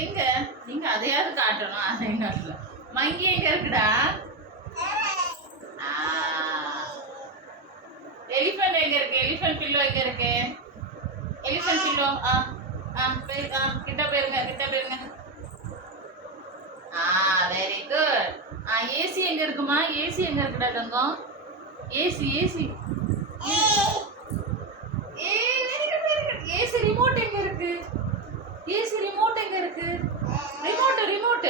எங்க நீங்க அதையாவது காட்டணும். அதையும் காட்டல. மங்கி எங்க இருக்குடா? எலிஃபண்ட் எங்க இருக்கு? எலிஃபண்ட் பில்லோ எங்க இருக்கு? எலிஃபண்ட் பில்லோ கிட்ட போயிருங்க. Very good. ஏசி எங்க இருக்குமா? ஏசி எங்க இருக்குடா தங்கம்? ஏசி ஏசி ஏசி ரிமோட் எங்க இருக்கு? ஏசி ரிமோட் எங்க இருக்கு? ரிமோட்